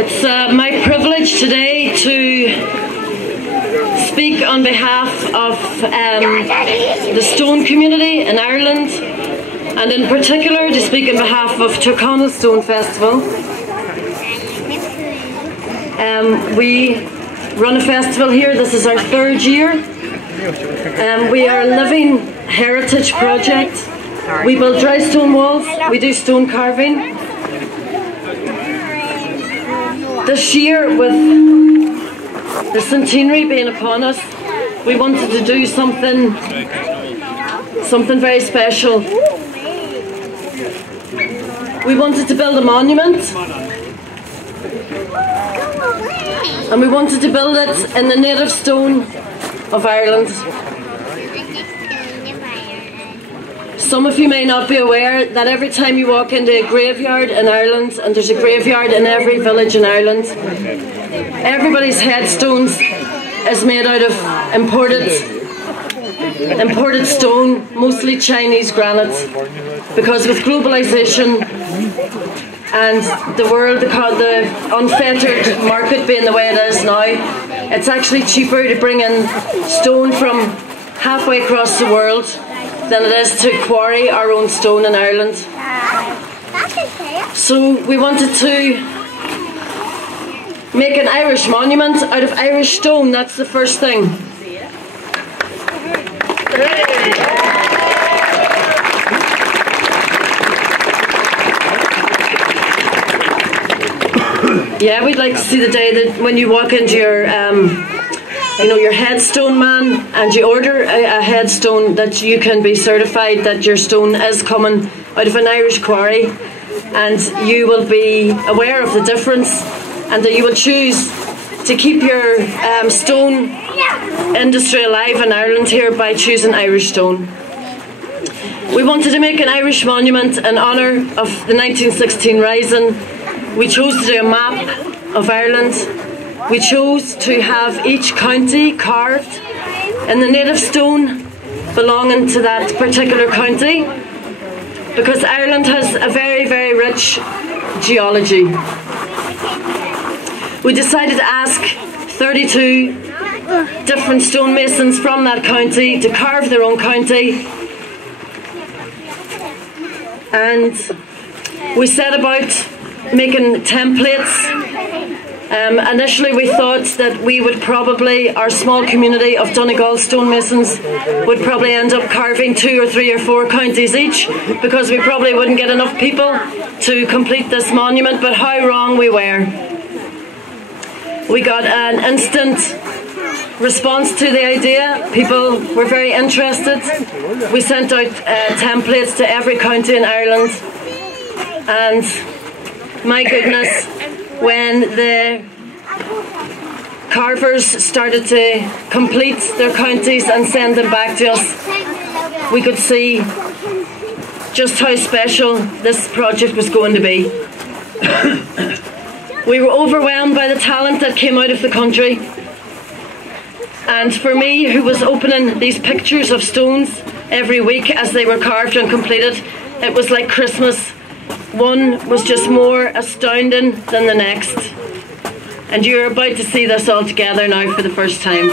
It's my privilege today to speak on behalf of the Stone community in Ireland, and in particular to speak on behalf of Tirconnell Stone Festival. We run a festival here. This is our third year. We are a living heritage project. We build dry stone walls, we do stone carving. This year, with the centenary being upon us, we wanted to do something very special. We wanted to build a monument, and we wanted to build it in the native stone of Ireland. Some of you may not be aware that every time you walk into a graveyard in Ireland, and there's a graveyard in every village in Ireland, everybody's headstones is made out of imported stone, mostly Chinese granite, because with globalisation and the world, the unfettered market being the way it is now, it's actually cheaper to bring in stone from halfway across the world than it is to quarry our own stone in Ireland. So we wanted to make an Irish monument out of Irish stone. That's the first thing. Yeah, we'd like to see the day that when you walk into your your headstone man, and you order a headstone, that you can be certified that your stone is coming out of an Irish quarry, and you will be aware of the difference, and that you will choose to keep your stone industry alive in Ireland here by choosing Irish stone. We wanted to make an Irish monument in honour of the 1916 Rising. We chose to do a map of Ireland. We chose to have each county carved in the native stone belonging to that particular county, because Ireland has a very, very rich geology. We decided to ask 32 different stonemasons from that county to carve their own county, and we set about making templates. Initially we thought that we would probably, our small community of Donegal stonemasons would probably end up carving 2 or 3 or 4 counties each, because we probably wouldn't get enough people to complete this monument, but how wrong we were. We got an instant response to the idea. People were very interested. We sent out templates to every county in Ireland, and my goodness, when the carvers started to complete their counties and send them back to us, we could see just how special this project was going to be. We were overwhelmed by the talent that came out of the country, and for me, who was opening these pictures of stones every week as they were carved and completed, it was like Christmas. One was just more astounding than the next, and you're about to see this all together now for the first time.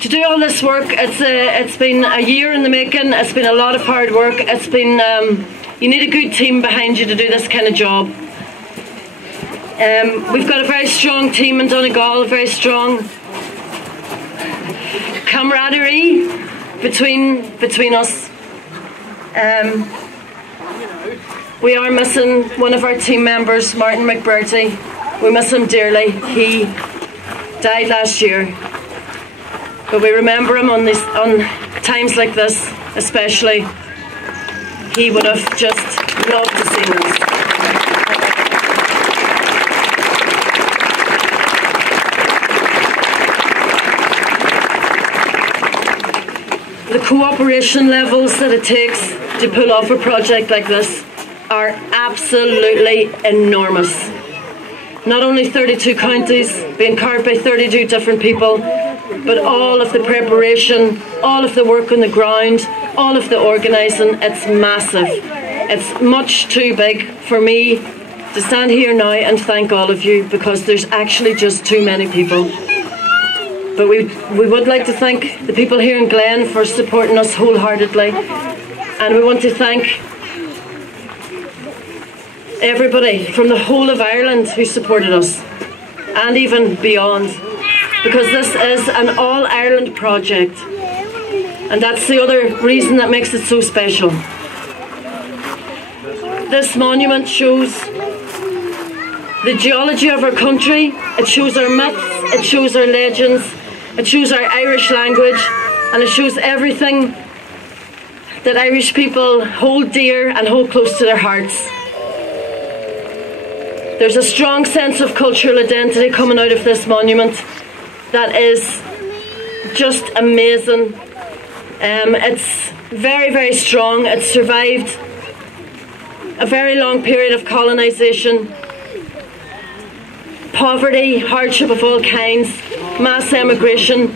To do all this work, it's been a year in the making. It's been a lot of hard work. It's been you need a good team behind you to do this kind of job. We've got a very strong team in Donegal, a very strong camaraderie between us. We are missing one of our team members, Martin McBurty. We miss him dearly. He died last year, but we remember him on times like this especially. He would have just loved to see us. The cooperation levels that it takes to pull off a project like this are absolutely enormous. Not only 32 counties being carved by 32 different people, but all of the preparation, all of the work on the ground, all of the organising. It's massive. It's much too big for me to stand here now and thank all of you, because there's actually just too many people. But we would like to thank the people here in Glen for supporting us wholeheartedly, and we want to thank everybody from the whole of Ireland who supported us, and even beyond, because this is an all-Ireland project, and that's the other reason that makes it so special. This monument shows the geology of our country, it shows our myths, it shows our legends, it shows our Irish language, and it shows everything that Irish people hold dear and hold close to their hearts. There's a strong sense of cultural identity coming out of this monument that is just amazing. It's very, very strong. It's survived a very long period of colonisation, poverty, hardship of all kinds, mass emigration,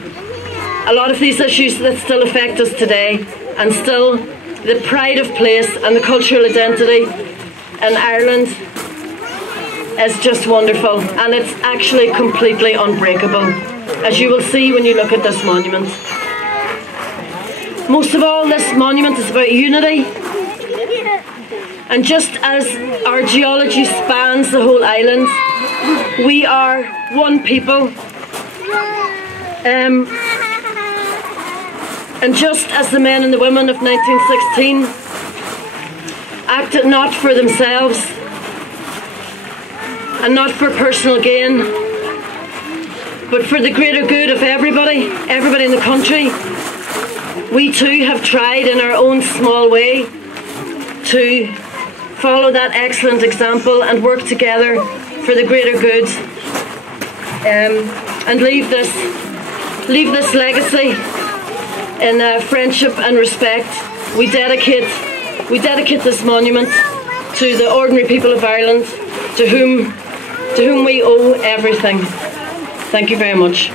a lot of these issues that still affect us today, and still the pride of place and the cultural identity in Ireland is just wonderful, and it's actually completely unbreakable, as you will see when you look at this monument. Most of all, this monument is about unity, and just as our geology spans the whole island, we are one people, and just as the men and the women of 1916 acted not for themselves and not for personal gain, but for the greater good of everybody in the country, we too have tried in our own small way to follow that excellent example and work together for the greater good, and leave this legacy in friendship and respect. We dedicate this monument to the ordinary people of Ireland, to whom we owe everything. Thank you very much.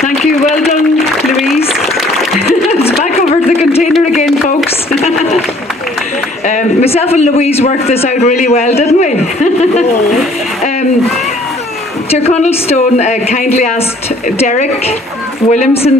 Thank you. Well done, Louise. It's back over to the container again, folks. Myself and Louise worked this out really well, didn't we? Tirconnell Stone kindly asked Derek Williamson